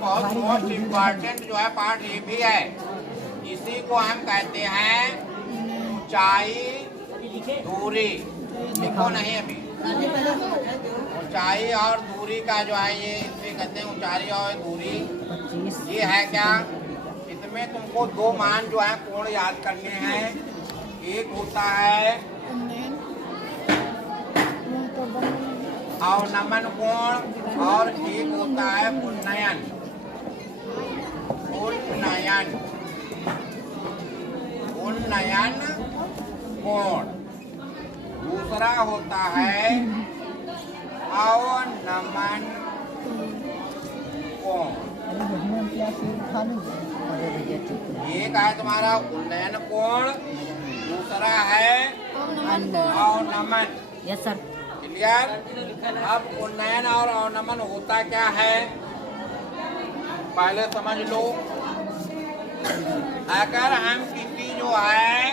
बहुत most important जो है पार्ट ये भी है। इसी को हम कहते हैं ऊंचाई दूरी। लिखो नहीं अभी, ऊंचाई और दूरी का जो है ये इसे कहते हैं ऊंचाई और दूरी। ये है क्या, इसमें तुमको दो मान जो है कोण याद करने हैं। एक होता है अवनमन कोण और एक होता है उन्नयन। उन्नयन उन्नयन कोण। दूसरा होता है अवनमन कोण। एक है तुम्हारा उन्नयन कोण, दूसरा है अवनमन। Yes sir. क्लियर। अब उन्नयन और अवनमन होता क्या है पहले समझ लो। अगर हम किसी जो है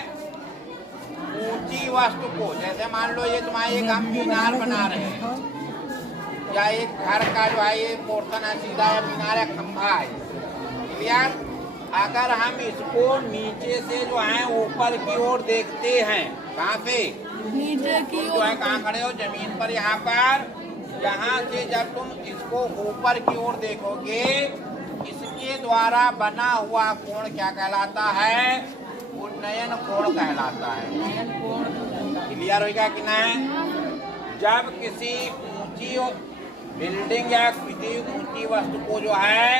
ऊंची वस्तु को, जैसे मान लो ये तुम्हारे एक हम मीनार बना रहे हैं या एक घर का जो है ये पोर्शन है सीधा या मीनार या खंभा है। क्लियर। अगर हम इसको नीचे से जो है ऊपर की ओर देखते हैं, कहाँ से, नीचे की जो है कहाँ खड़े हो, जमीन पर, यहाँ पर। यहाँ से जब तुम इसको ऊपर की ओर देखोगे, इसके द्वारा बना हुआ कोण क्या कहलाता है, उन्नयन कोण कहलाता है। क्लियर होगा कि नहीं। जब किसी ऊंची बिल्डिंग या किसी ऊंची वस्तु को जो है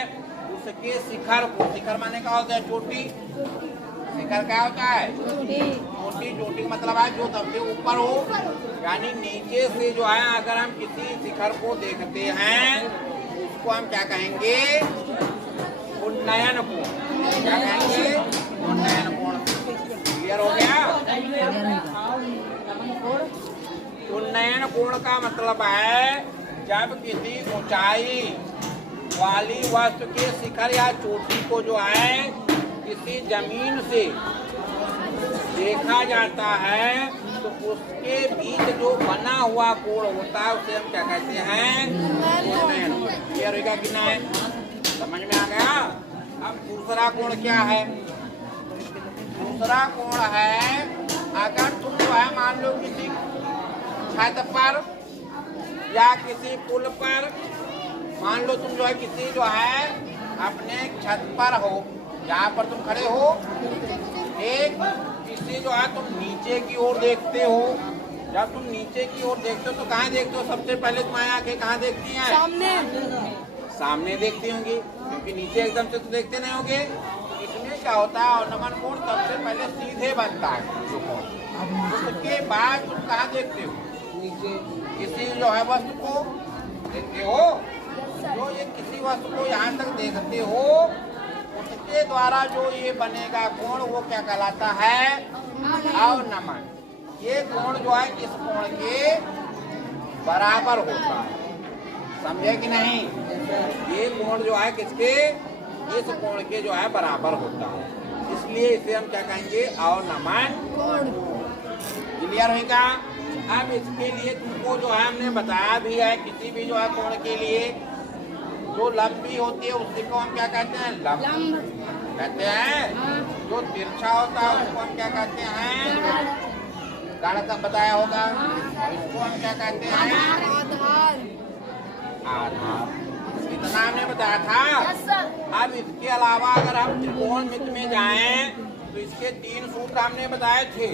उसके शिखर को, शिखर माने का होता है चोटी, शिखर क्या होता है, चोटी। चोटी का मतलब है जो सबसे ऊपर हो, यानी नीचे से जो है अगर हम किसी शिखर को देखते हैं उसको हम क्या कहेंगे, उन्नयन कोण। क्या कहेंगे, उन्नयन कोण। क्लियर हो गया। उन्नयन कोण का मतलब है जब किसी ऊंचाई वाली वस्तु के शिखर या चोटी को जो है किसी जमीन से देखा जाता है तो उसके बीच जो बना हुआ कोण होता है उसे हम क्या कहते हैं, उन्नयन। क्लियर होगा कि नहीं, समझ में आ गया। अब दूसरा कोण क्या है, दूसरा कोण है अगर तुम जो है मान लो किसी छत पर या किसी पुल पर, मान लो तुम जो है किसी जो है अपने छत पर हो, यहाँ पर तुम खड़े हो, एक किसी जो है तुम नीचे की ओर देखते हो। जब तुम नीचे की ओर देखते हो तो कहाँ देखते हो, सबसे पहले तुम्हारी आंखें कहाँ देखती हैं, सामने। सामने देखती होंगी, क्योंकि नीचे एकदम से तो देखते नहीं होंगे। इसमें क्या होता है, अवनमन कोण सबसे पहले सीधे बनता है जो कोण। उसके बाद तुम कहाँ देखते हो, नीचे किसी जो है वस्तु को देखते हो। जो ये किसी वस्तु को यहाँ तक देखते हो उसके द्वारा जो ये बनेगा कोण वो क्या कहलाता है, अवनमन। ये कोण जो है इस कोण के बराबर होता है। समझे कि नहीं। ये कोण जो है किसके, इस कोण के जो है बराबर होता है, इसलिए इसे हम क्या कहेंगे, अवनमन कोण। क्लियर होगा। अब इसके लिए तुमको जो है हमने बताया भी है, किसी भी जो है कोण के लिए जो लंबी होती है उसी को हम क्या कहते हैं, लंब कहते हैं। जो तिरछा होता है उसको हम क्या कहते हैं, गणित का बताया होगा, इसको हम क्या कहते हैं, आधार। इतना हमने बताया था। अब इसके अलावा अगर हम त्रिकोणमिति में जाएं तो इसके 3 सूत्र हमने बताए थे।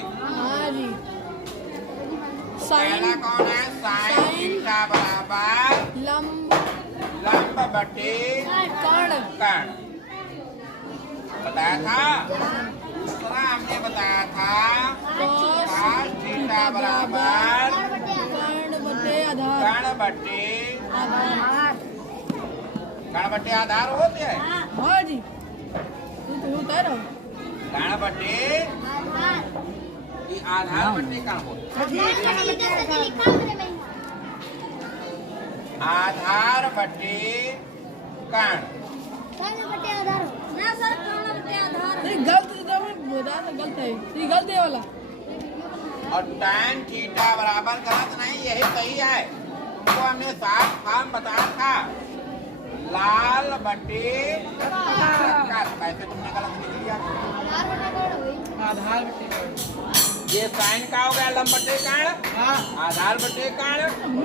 पहला कौन है, साइन थीटा बराबर लंब बटे कर्ण बताया था। दूसरा हमने बताया था कॉस थीटा बराबर कर्ण बटे आधार होते हैं। हाँ जी, कर्ण बटे आधार बटे कर्ण होते हैं। आधार बटे कर्ण, गलत है, ये गलत है वाला। और tan थीटा बराबर गलत नहीं, यही सही है। तुमको हमने साफ फॉर्म बताया था, लाल बटे कण। कैसे तुमने गलत लिख लिया? आधार बटे ये साइन का हो गया लंब बटे कण, आधार बटे कण,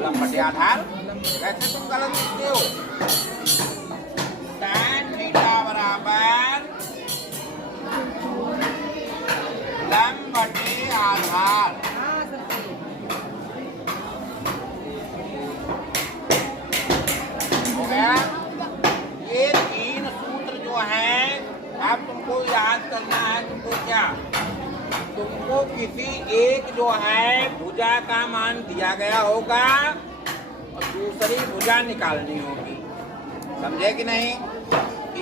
लंब बटे आधार। कैसे तुम गलत लिखते हो? tan थीटा बराबर लंब बटे आधार। हो गया? ये तीन सूत्र जो हैं, अब तुमको याद करना है। तुमको क्या, तुमको किसी एक जो है भुजा का मान दिया गया होगा और दूसरी भुजा निकालनी होगी। समझे कि नहीं?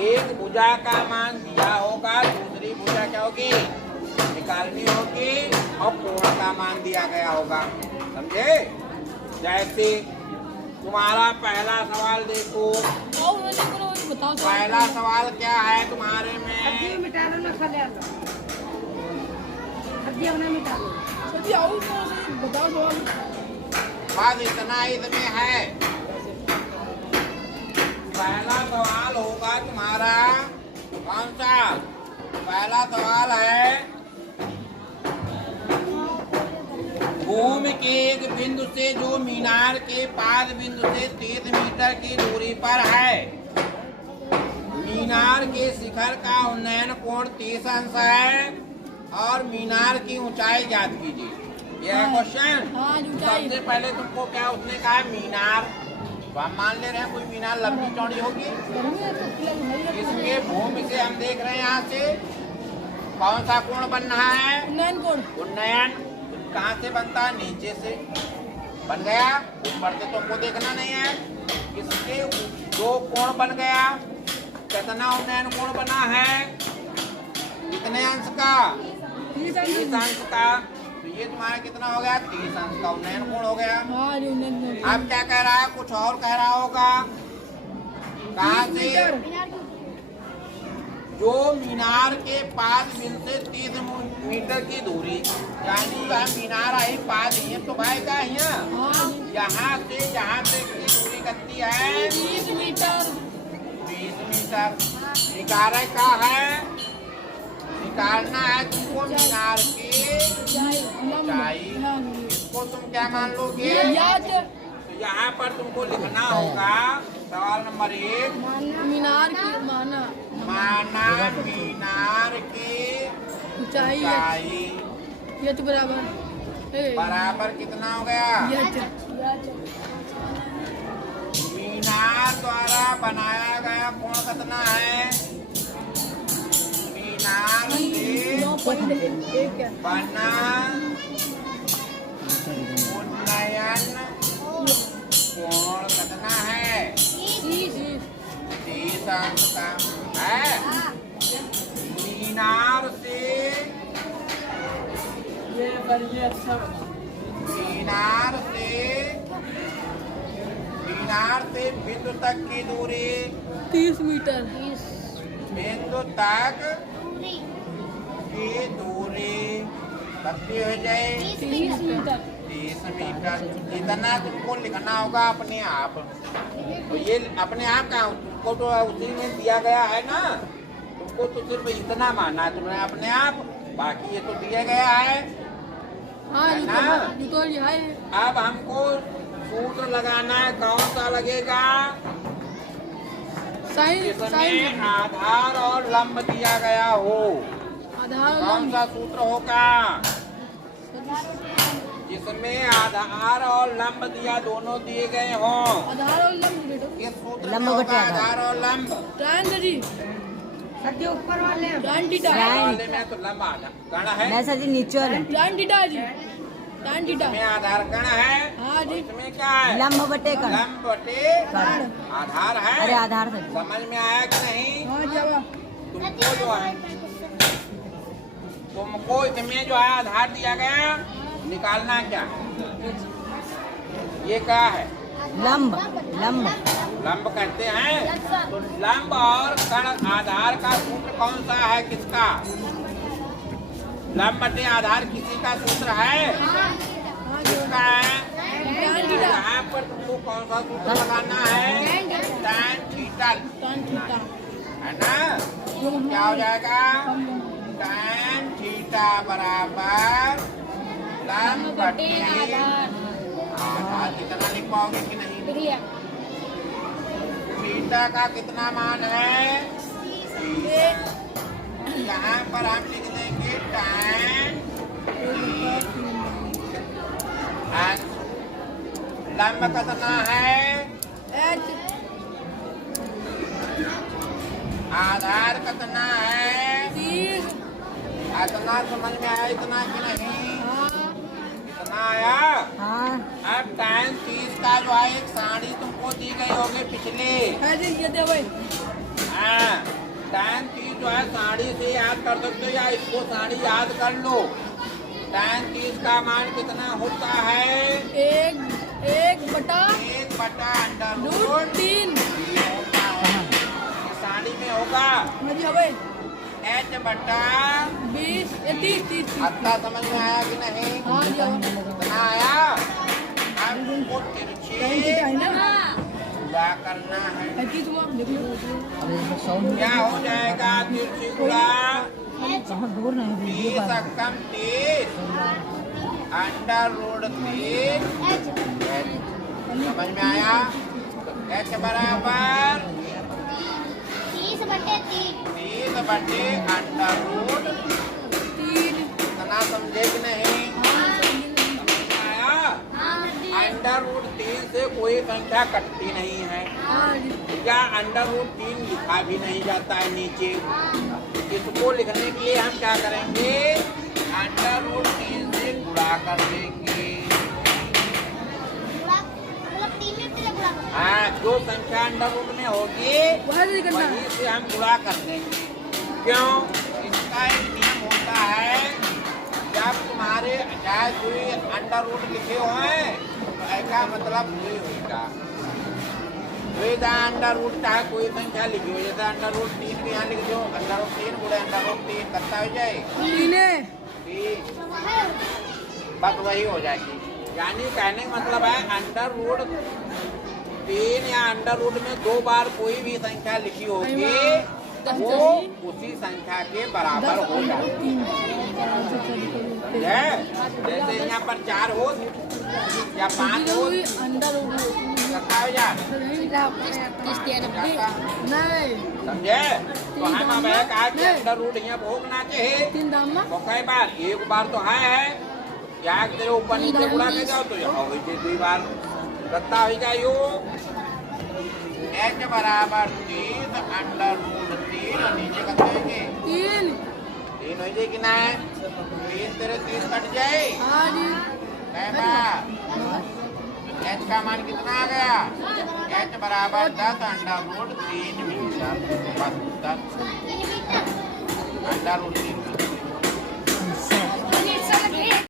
एक भुजा का मान दिया होगा, दूसरी भुजा क्या होगी? निकालनी होगी और कोण का मान दिया गया होगा। समझे? जैसे तुम्हारा पहला सवाल देखो। बताओ पहला सवाल क्या है तुम्हारे में? सभी आओ बताओ सवाल। बस इतना इसमें है। पहला सवाल होगा तुम्हारा कौन सा? पहला सवाल है भूमि के एक बिंदु से जो मीनार के पाद बिंदु से 30 मीटर की दूरी पर है, मीनार के शिखर का उन्नयन कोण 30 अंश है और मीनार की ऊंचाई ज्ञात कीजिए। यह है क्वेश्चन। सबसे पहले तुमको क्या उसने कहा? मीनार। तो हम मान ले रहे हैं कोई मीनार लंबी चौड़ी होगी। इसके भूमि से हम देख रहे हैं यहाँ से कौन सा कोण बन रहा है? उन्नयन कोण। उन्नयन कहाँ से बनता है? नीचे से बन गया। ऊपर से तुमको देखना नहीं है। इसके दो कोण बन गया। कितना उन्नयन कोण बना है? कितने अंश का? 30 अंश का। तो ये तुम्हारा कितना हो गया? 30 अंश का उन्नयन कोण हो गया। अब क्या कह रहा है? कुछ और कह रहा होगा। कहाँ से? जो मीनार के पाद बिंदु से 30 मीटर की दूरी, यानी यहाँ मीनार आई पाद ही तो भाई का यहाँ से यहाँ से की दूरी कितनी है? 20 मीटर। 20 मीटर। निकालना का है? निकालना है तुमको मीनार की ऊंचाई। इसको तुम क्या मान लोगे? तो यहाँ पर तुमको लिखना होगा सवाल नंबर 1, मीनार की माना मीनार की ऊंचाई ये तो बराबर कितना हो गया? मीनार द्वारा बनाया गया कोण कितना है? मीनार से बना उन्नयन कोण कितना है? 30 अंश का है। मीनार से मीनार से बिंदु तक की दूरी 30 मीटर। बिंदु तक की दूरी कितनी हो जाए? 30 मीटर। 30 मीटर। इतना तुमको लिखना होगा अपने आप। तो ये अपने आप का तुमको तो उसी में दिया गया है ना। तुमको तो सिर्फ इतना मानना है तुमने अपने आप, बाकी ये तो दिया गया है ना। तो है। अब हमको सूत्र लगाना है। कौन सा लगेगा? जिसमें आधार और लंब दिया गया हो। कौन सा सूत्र होगा? जिसमें आधार और लंब दिया दोनों दिए गए हों। आधार और लंब। ये सूत्र में होगा आधार और लंब। ऊपर वाले वाले में तो लंब आधा कण है। सर जी नीचे वाले इसमें आधार कण है। हाँ जी। इसमें क्या है? लंब बटे कण। लंब बटे आधार है। अरे आधार सर समझ में आया कि नहीं? तुमको जो है तुमको इसमें जो है आधार दिया गया, निकालना क्या? ये क्या है? लंब लंब लंब कहते हैं। तो लंब और कण आधार का सूत्र कौन सा है? किसका? लंब बटे आधार किसी का सूत्र है? किसका है? यहाँ पर तुमको कौन सा सूत्र लगाना है? tan थीटा चल tan थीटा है ना। क्या हो जाएगा tan थीटा बराबर लंब बटे आधार। कितना लिख पाओगे कि नहीं? लिख लिया थीटा का कितना मान है? यहाँ पर हम लिख देंगे tan लंब कितना है? h आधार कितना है? 30 इतना समझ में आया इतना कि नहीं? हाँ इतना आया। हाँ अब tan 30 का जो है एक साड़ी तुमको दी गई होगी पिछले। है जी ये दे भाई हाँ tan 30 जो है साड़ी से याद कर सकते हो या इसको साड़ी याद कर लो। tan 30 का मान कितना होता है? 1/√3 होता है। ये साड़ी में होगा मजी भाई h/20। 30 अच्छा समझ में आया कि नहीं? हाँ जी कितना आया? अब तुमको तिरछे गुणा करना है। अब इसमें 100 क्या हो जाएगा तिरछे गुणा? कहाँ दूर नहीं वीडियो 30 पर कम 30 √3 समझ में आया? h बराबर 30/√3 इतना समझे कि नहीं? समझ में आया? √3 से कोई संख्या कटती नहीं है या √3 लिखा भी नहीं जाता है नीचे। इसको लिखने के लिए हम क्या करेंगे? √3 से गुणा कर देंगे। हाँ जो संख्या √ में होगी वही से हम गुणा कर देंगे। क्यों? इसका एक नियम होता है जब तुम्हारे चाहे कोई √ लिखे हुए तो ऐसा मतलब हुई होगा √, चाहे कोई संख्या लिखी हो जैसे √3 भी यहाँ लिख दो √3 गुणे √3 कितना हो जाए? 3 बस वही हो जाएगी। यानी कहने का मतलब है √3 या √ में 2 बार कोई भी संख्या लिखी होगी वो उसी संख्या के बराबर हो जाएगी। समझे? जैसे यहाँ पर 4 हो या 5 हो कितना हो जाए? समझे? तो हम अब है कहा कि √ यहाँ भोगना चाहिए। तो कई बार एक बार तो है या तेरे ऊपर नीचे गुणा के जाओ तो यहाँ हो गई 2 बार कितना हो जाए? h बराबर 30 √3 और नीचे कितना होंगे? 3 हो जाए कि ना? 3 तेरे 30 कट जाए। h का मान कितना आ गया? h बराबर 10 √3 मीटर। बस 10 √3